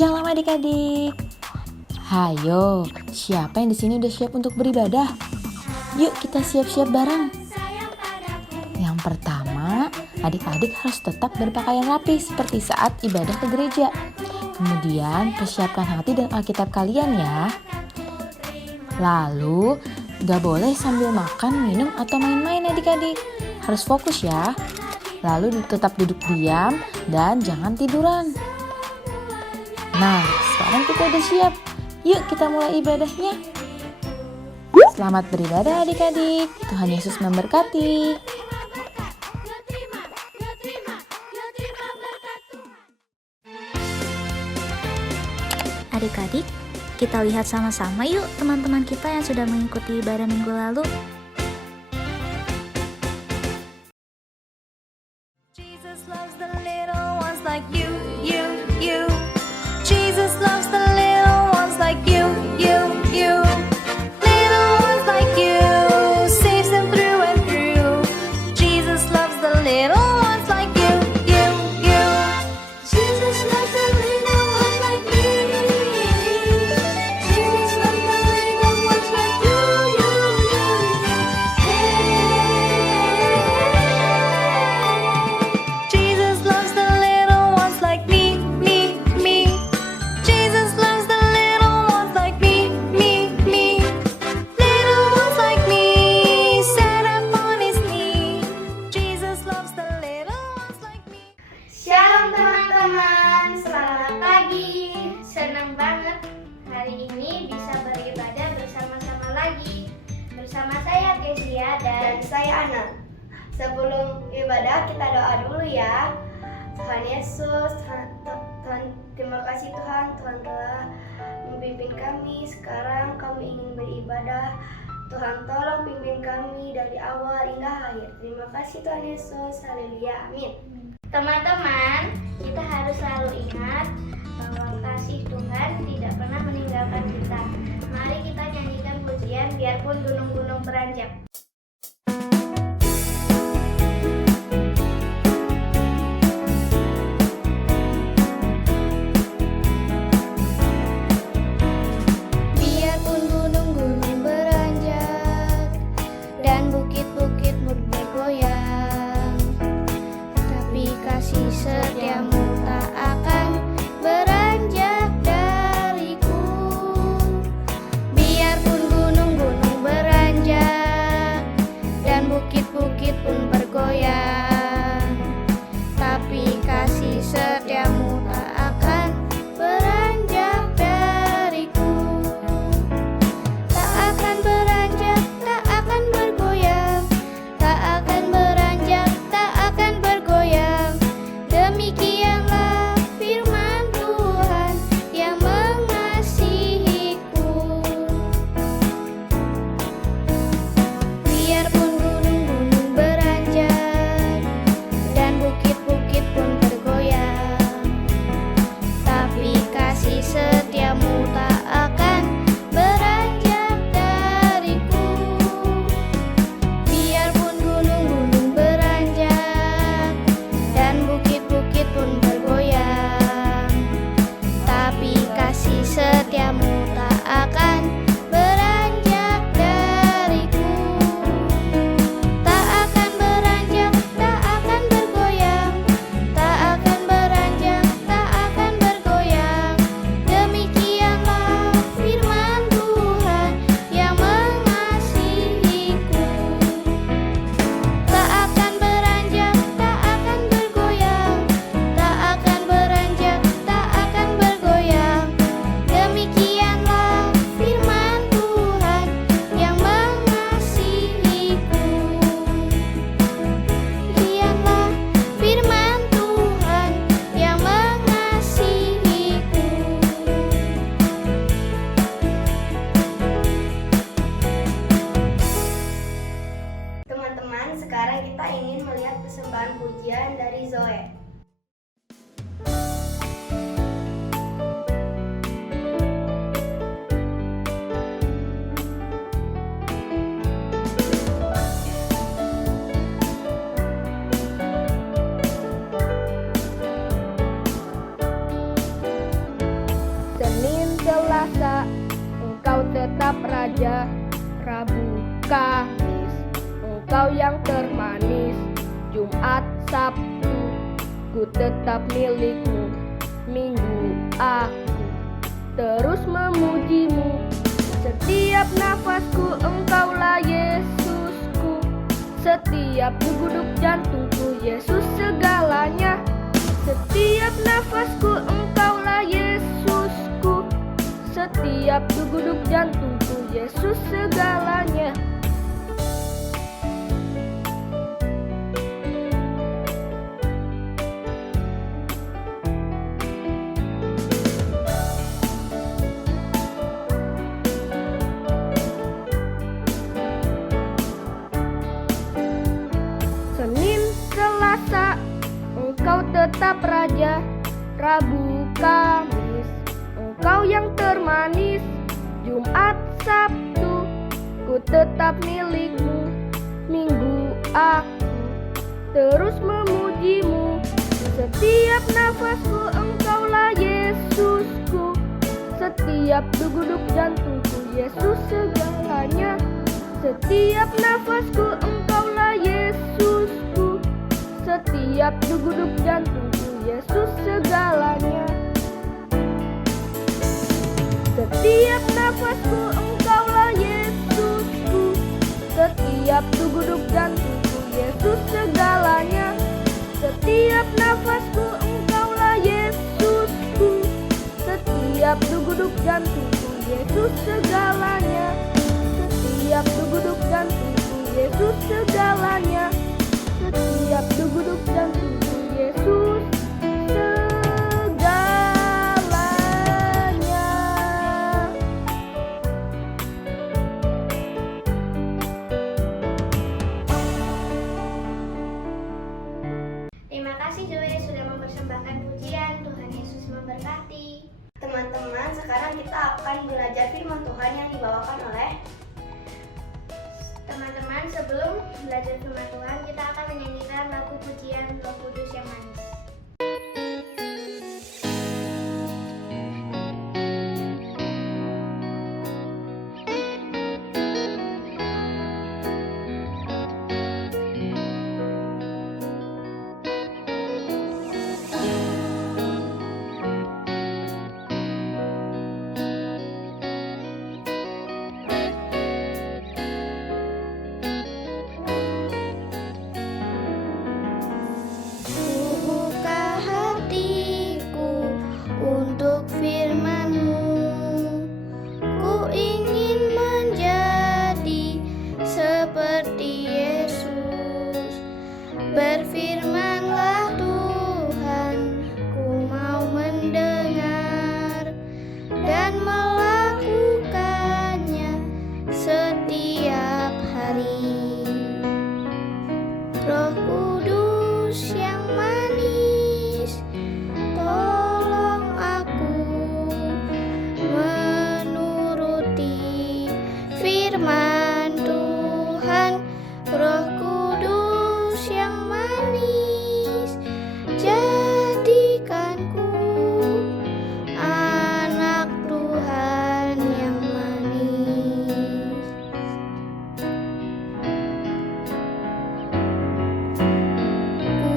Shalom adik-adik. Hayo, siapa yang di sini udah siap untuk beribadah? Yuk kita siap-siap bareng. Yang pertama, adik-adik harus tetap berpakaian rapi seperti saat ibadah ke gereja. Kemudian persiapkan hati dan Alkitab kalian ya. Lalu, gak boleh sambil makan, minum, atau main-main adik-adik. Harus fokus ya. Lalu tetap duduk diam dan jangan tiduran. Nah, sekarang kita udah siap. Yuk kita mulai ibadahnya. Selamat beribadah adik-adik. Tuhan Yesus memberkati. Adik-adik, kita lihat sama-sama yuk teman-teman kita yang sudah mengikuti ibadah minggu lalu. Jesus loves the little ones like you. Jesus loves the little ones like you. Little ones like you, saves them through and through. Jesus loves the little ones like you. Jesus loves the little ones like me. Jesus loves the little ones like you. Jesus loves the little ones like me. Jesus loves the little ones like me. Little ones like me, sat upon his knee. Jesus loves the little ones like me. Shalom teman-teman, selamat pagi. Senang banget hari ini bisa beribadah bersama-sama lagi. Bersama saya Kesia dan saya Ana. Sebelum ibadah kita doa dulu ya. Tuhan Yesus, Tuhan, terima kasih Tuhan telah mempimpin kami. Sekarang kami ingin beribadah. Tuhan tolong pimpin kami dari awal hingga akhir. Terima kasih Tuhan Yesus. Haleluya. Amin. Teman-teman, kita harus selalu ingat bahwa kasih Tuhan tidak pernah meninggalkan kita. Mari kita nyanyikan pujian biarpun gunung-gunung beranjak. Biarpun gunung-gunung beranjak dan bukit-bukit bergoyang, tapi kasih setiamu tak akan beranjak dariku. Biarpun gunung-gunung beranjak dan bukit-bukit pun bergoyang, tapi kasih setiamu tak akan beranjak dariku. Tak akan beranjak, tak akan bergoyang, tak akan beranjak, tak akan bergoyang. Demikianlah firman Tuhan yang mengasihiku. Biarpun gunung-gunung beranjak dan bukit-bukit pun bergoyang, tapi kasih setiamu tak akan beranjak dariku. Biarpun gunung-gunung beranjak dan bukit-bukit pun bergoyang, tapi kasih setiamu tak akan beranjak dariku. Tak akan beranjak, tak akan bergoyang, tak akan beranjak, tak akan bergoyang. Demikianlah firman Tuhan yang mengasihiku. Tak akan beranjak, tak akan bergoyang, tak akan beranjak, tak akan bergoyang. Demikianlah firman Tuhan yang mengasihiku. Demikianlah firman Tuhan yang mengasihiku. Teman-teman, sekarang kita ingin melihat persembahan pujian dari Zoe. Jumat, Sabtu, ku tetap milikmu. Minggu aku terus memujimu. Setiap nafasku engkaulah Yesusku. Setiap duguk jantungku Yesus segalanya. Setiap nafasku engkaulah Yesusku. Setiap duguk jantungku Yesus segalanya. Senin, Selasa, engkau tetap raja. Rabu, Kamis, engkau yang termanis. Jumat, Sabtu, ku tetap milikmu. Minggu aku terus memujimu. Setiap nafasku engkaulah Yesusku. Setiap duguk jantungku Yesus segalanya. Setiap nafasku engkaulah Yesusku. Setiap duguk jantungku Yesus segalanya. Setiap nafasku engkaulah Yesusku. Setiap duguk jantungku Yesus segalanya. Setiap nafasku engkaulah Yesusku. Setiap duguk jantungku Yesus segalanya. Setiap duguk jantungku Yesus segalanya. Setiap duguk jantungku Yesus segalanya. Terima kasih Zoe sudah mempersembahkan pujian. Tuhan Yesus memberkati. Teman-teman, sekarang kita akan belajar firman Tuhan yang dibawakan oleh teman-teman. Sebelum belajar firman Tuhan, kita akan menyanyikan lagu pujian Roh Kudus yang manis. Berfirmanlah Tuhan, ku mau mendengar dan melakukannya setiap hari. Roh Kudus yang manis, tolong aku menuruti firman Tuhan. Roh Kudus yang manis, jadikanku anak Tuhan yang manis. Ku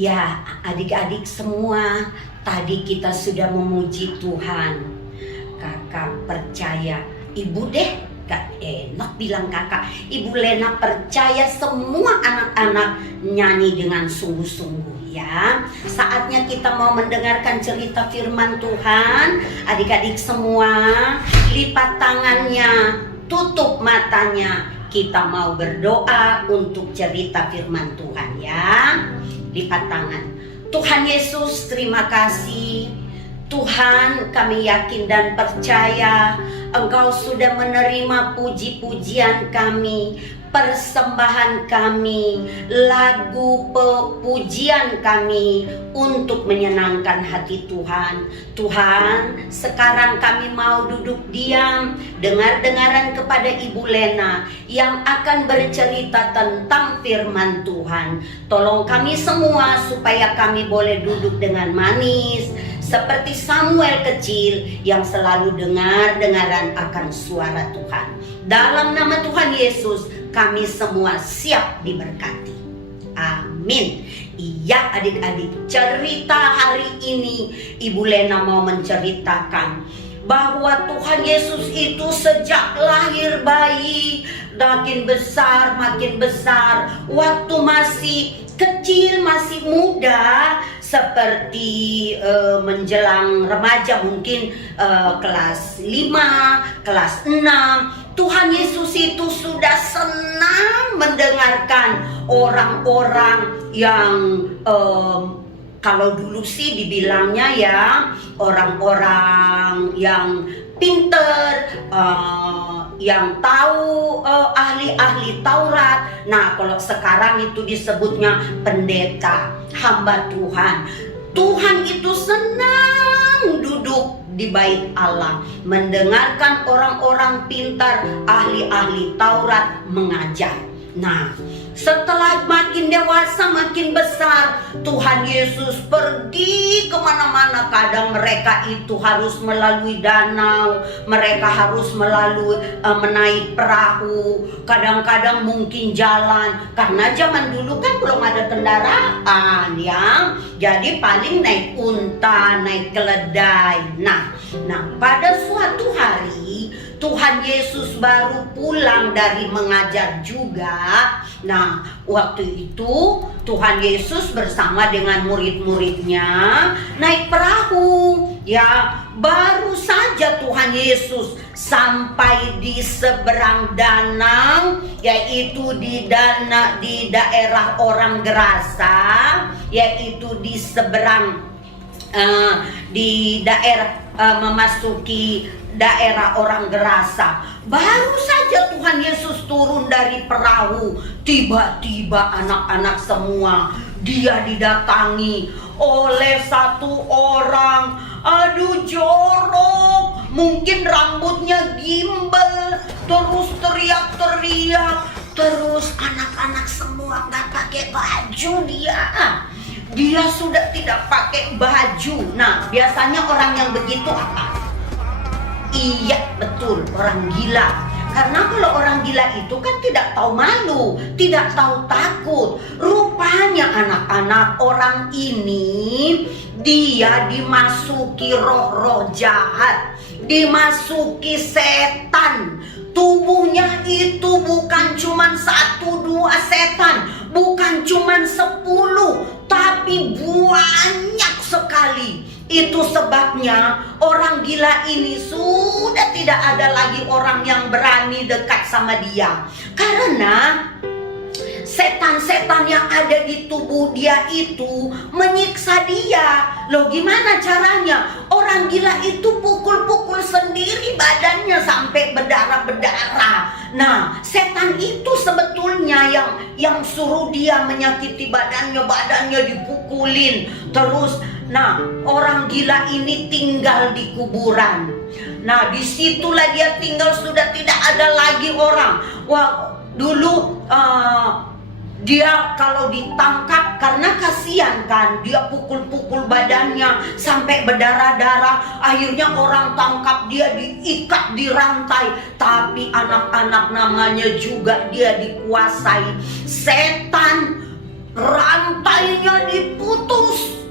Ya, adik-adik semua, tadi kita sudah memuji Tuhan. Kakak percaya, Ibu deh, gak enak bilang kakak. Ibu Lena percaya semua anak-anak nyanyi dengan sungguh-sungguh ya. Saatnya kita mau mendengarkan cerita firman Tuhan. Adik-adik semua, lipat tangannya, tutup matanya. Kita mau berdoa untuk cerita firman Tuhan ya. Lipat tangan. Tuhan Yesus, terima kasih. Tuhan, kami yakin dan percaya Engkau sudah menerima puji-pujian kami, persembahan kami, lagu pujian kami untuk menyenangkan hati Tuhan. Tuhan, sekarang kami mau duduk diam, dengar-dengaran kepada Ibu Lena yang akan bercerita tentang firman Tuhan. Tolong kami semua supaya kami boleh duduk dengan manis, seperti Samuel kecil yang selalu dengar-dengaran akan suara Tuhan. Dalam nama Tuhan Yesus, kami semua siap diberkati. Amin. Iya adik-adik, cerita hari ini Ibu Lena mau menceritakan bahwa Tuhan Yesus itu sejak lahir bayi makin besar, waktu masih kecil, masih muda, seperti menjelang remaja mungkin kelas 5, kelas 6, Tuhan Yesus itu sudah senang mendengarkan orang-orang yang kalau dulu sih dibilangnya ya orang-orang yang pinter, yang tahu ahli-ahli Taurat. Nah, kalau sekarang itu disebutnya pendeta, hamba Tuhan. Tuhan itu senang duduk di bait Allah, mendengarkan orang-orang pintar, ahli-ahli Taurat mengajar. Nah, setelah makin dewasa, makin besar, Tuhan Yesus pergi kemana-mana. Kadang mereka itu harus melalui danau, mereka harus menaik perahu, kadang-kadang mungkin jalan. Karena zaman dulu kan belum ada kendaraan ya, jadi paling naik unta, naik keledai. Nah, pada suatu hari Tuhan Yesus baru pulang dari mengajar juga. Nah, waktu itu Tuhan Yesus bersama dengan murid-muridnya naik perahu. Ya, baru saja Tuhan Yesus sampai di seberang danau, yaitu di daerah orang Gerasa, yaitu di seberang di daerah memasuki daerah orang Gerasa. Baru saja Tuhan Yesus turun dari perahu, tiba-tiba anak-anak semua dia didatangi oleh satu orang. Aduh, jorok, mungkin rambutnya gimbal, terus teriak-teriak, terus anak-anak semua nggak pakai baju dia sudah tidak pakai baju. Nah, biasanya orang yang begitu apa? Iya, betul, orang gila. Karena kalau orang gila itu kan tidak tahu malu, tidak tahu takut. Rupanya anak-anak orang ini dia dimasuki roh-roh jahat, dimasuki setan. Tubuhnya itu bukan cuma 1-2 setan, bukan cuma 10, tapi banyak sekali. Itu sebabnya orang gila ini sudah tidak ada lagi orang yang berani dekat sama dia. Karena setan-setan yang ada di tubuh dia itu menyiksa dia. Loh, gimana caranya? Orang gila itu pukul-pukul sendiri badannya sampai berdarah-berdarah. Nah, setan itu sebetulnya yang suruh dia menyakiti badannya dipukulin. Terus, nah, orang gila ini tinggal di kuburan. Nah, disitulah dia tinggal, sudah tidak ada lagi orang. Wah, dulu dia kalau ditangkap, karena kasihan kan, dia pukul-pukul badannya sampai berdarah-darah. Akhirnya orang tangkap dia, diikat di rantai. Tapi anak-anak namanya juga dia dikuasai setan. rantainya diputus.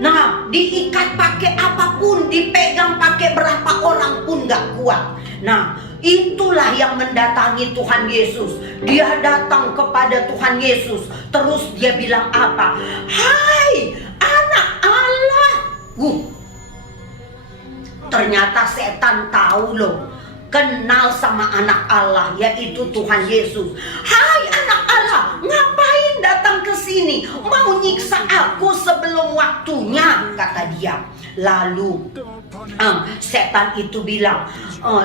Nah, diikat pakai apapun, dipegang pakai berapa orang pun gak kuat. Nah, itulah yang mendatangi Tuhan Yesus. Dia datang kepada Tuhan Yesus. Terus dia bilang apa? Hai anak Allah. Ternyata setan tahu loh. Kenal sama anak Allah, yaitu Tuhan Yesus. Hai anak Allah, ngapain datang ke sini? Mau nyiksa aku sebelum waktunya, kata dia. Lalu setan itu bilang,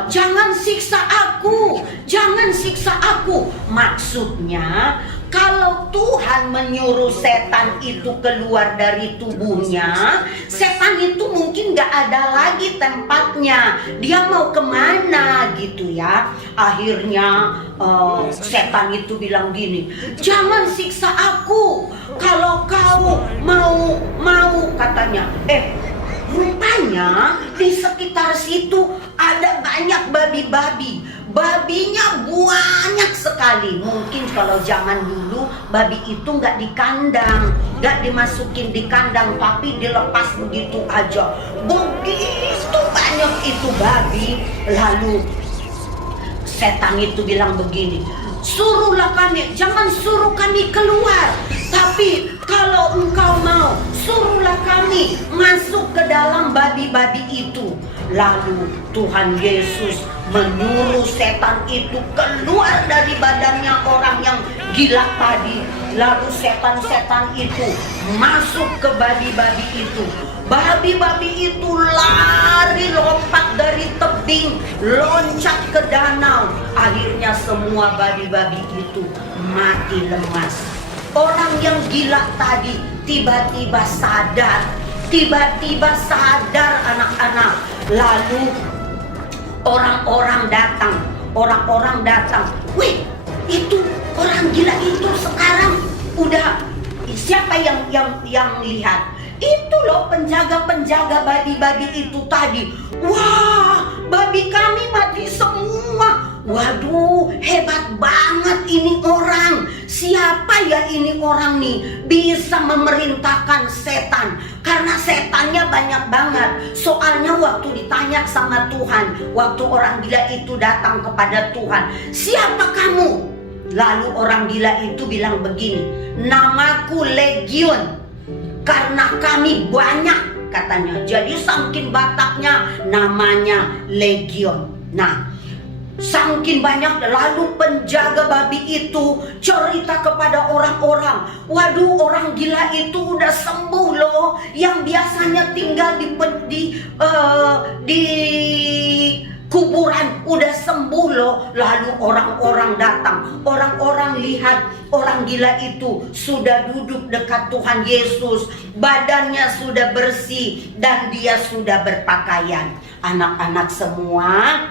jangan siksa aku, jangan siksa aku. Maksudnya, kalau Tuhan menyuruh setan itu keluar dari tubuhnya, setan itu mungkin gak ada lagi tempatnya. Dia mau kemana gitu ya. Akhirnya setan itu bilang gini, jangan siksa aku. Kalau kau mau katanya. Rupanya di sekitar situ ada banyak babi-babi. Babinya banyak sekali. Mungkin kalau zaman dulu babi itu nggak di kandang, nggak dimasukin di kandang, tapi dilepas begitu aja. Begitu banyak itu babi. Lalu setan itu bilang begini, suruhlah kami, jangan suruh kami keluar, tapi kalau engkau mau, suruhlah kami masuk ke dalam babi-babi itu. Lalu Tuhan Yesus menyuruh setan itu keluar dari badannya orang yang gila tadi. Lalu setan-setan itu masuk ke babi-babi itu. Babi-babi itu lari lompat dari tebing, loncat ke danau. Akhirnya semua babi-babi itu mati lemas. Orang yang gila tadi tiba-tiba sadar. Tiba-tiba sadar anak-anak. Lalu orang-orang datang. Wih, itu orang gila itu sekarang udah, siapa yang lihat? Itu loh penjaga-penjaga babi-babi itu tadi. Wah, babi kami mati semua. Waduh, hebat banget ini orang. Siapa ya ini orang nih bisa memerintahkan setan? Karena setannya banyak banget. Soalnya waktu ditanya sama Tuhan, waktu orang gila itu datang kepada Tuhan, siapa kamu? Lalu orang gila itu bilang begini, namaku Legion, karena kami banyak katanya. Jadi saking bataknya namanya Legion. Nah, saking banyak, lalu penjaga babi itu cerita kepada orang-orang, waduh, orang gila itu udah sembuh loh. Yang biasanya tinggal di kuburan udah sembuh loh. Lalu orang-orang datang, orang-orang lihat orang gila itu sudah duduk dekat Tuhan Yesus, badannya sudah bersih dan dia sudah berpakaian. Anak-anak semua,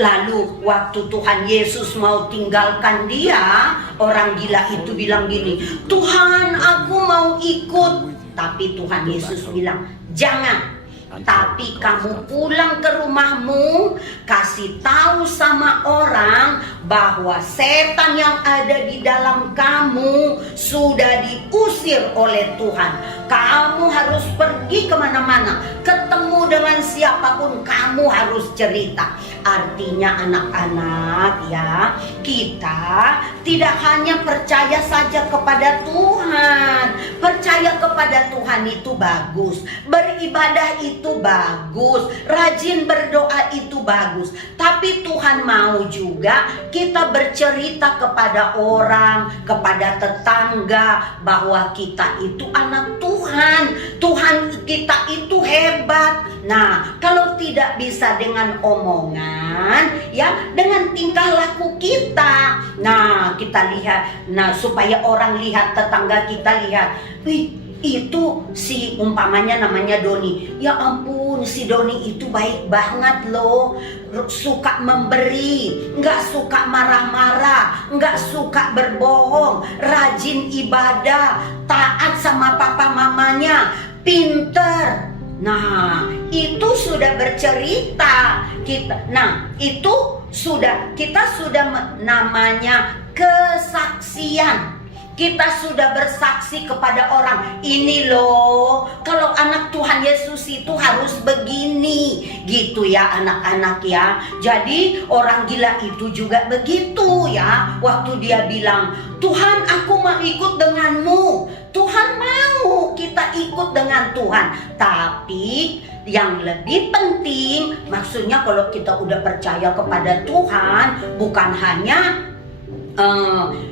lalu waktu Tuhan Yesus mau tinggalkan dia, orang gila itu bilang gini, Tuhan, aku mau ikut. Tapi Tuhan Yesus bilang, jangan. Tapi kamu pulang ke rumahmu, kasih tahu sama orang bahwa setan yang ada di dalam kamu sudah diusir oleh Tuhan. Kamu harus pergi kemana-mana, ketemu dengan siapapun, kamu harus cerita. Artinya anak-anak ya, kita tidak hanya percaya saja kepada Tuhan. Percaya kepada Tuhan itu bagus, beribadah itu bagus, rajin berdoa itu bagus. Tapi Tuhan mau juga kita bercerita kepada orang, kepada tetangga, bahwa kita itu anak Tuhan. Tuhan kita itu hebat. Nah, kalau tidak bisa dengan omongan, ya dengan tingkah laku kita. Nah, kita lihat, nah supaya orang lihat, tetangga kita lihat, wih, itu si umpamanya namanya Doni. Ya ampun, si Doni itu baik banget loh. Suka memberi, nggak suka marah-marah, nggak suka berbohong, rajin ibadah, taat sama papa mamanya, pinter. Nah, itu sudah bercerita kita. Nah, itu sudah, kita sudah namanya kesaksian. Kita sudah bersaksi kepada orang, ini loh, kalau anak Tuhan Yesus itu harus begini, gitu ya anak-anak ya. Jadi orang gila itu juga begitu ya. Waktu dia bilang, Tuhan aku mau ikut denganmu. Tuhan mau kita ikut dengan Tuhan. Tapi yang lebih penting, maksudnya kalau kita udah percaya kepada Tuhan, bukan hanya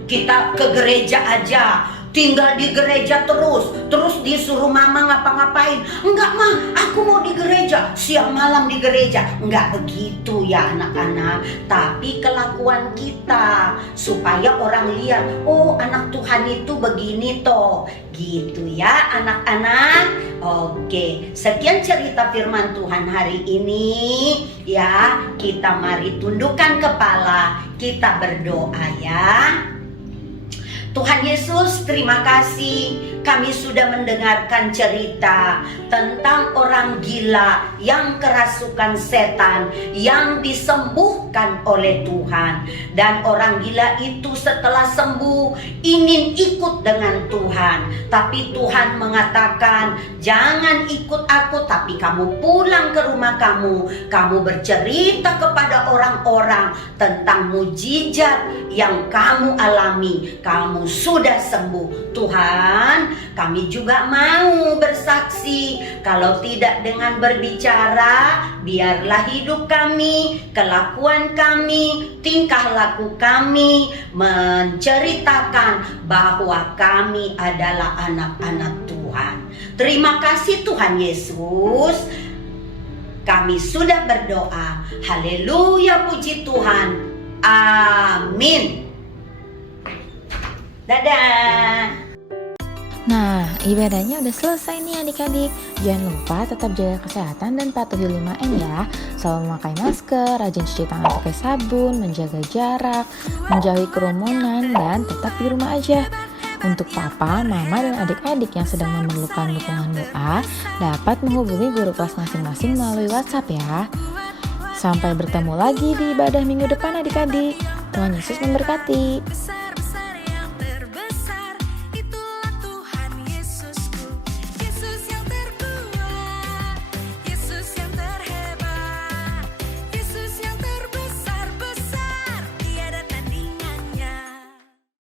kita ke gereja aja, tinggal di gereja terus disuruh mama ngapa-ngapain. Enggak mah, aku mau di gereja, siang malam di gereja. Enggak begitu ya anak-anak. Tapi kelakuan kita supaya orang lihat, oh anak Tuhan itu begini toh. Gitu ya anak-anak. Oke, sekian cerita firman Tuhan hari ini ya. Kita mari tundukkan kepala, kita berdoa ya. Tuhan Yesus, terima kasih kami sudah mendengarkan cerita tentang orang gila yang kerasukan setan, yang disembuhkan oleh Tuhan. Dan orang gila itu setelah sembuh ingin ikut dengan Tuhan, tapi Tuhan mengatakan, jangan ikut aku, tapi kamu pulang ke rumah kamu bercerita kepada orang-orang tentang mujizat yang kamu alami. Kamu sudah sembuh. Tuhan, kami juga mau bersaksi. Kalau tidak dengan berbicara, biarlah hidup kami, kelakuan kami, tingkah laku kami menceritakan bahwa kami adalah anak-anak Tuhan. Terima kasih Tuhan Yesus. Kami sudah berdoa. Haleluya, puji Tuhan. Amin. Dadah. Nah, ibadahnya udah selesai nih adik-adik. Jangan lupa tetap jaga kesehatan dan patuhi 5M ya. Selalu memakai masker, rajin cuci tangan pakai sabun, menjaga jarak, menjauhi kerumunan, dan tetap di rumah aja. Untuk papa, mama, dan adik-adik yang sedang memerlukan dukungan doa, dapat menghubungi guru kelas masing-masing melalui WhatsApp ya. Sampai bertemu lagi di ibadah minggu depan adik-adik. Tuhan Yesus memberkati.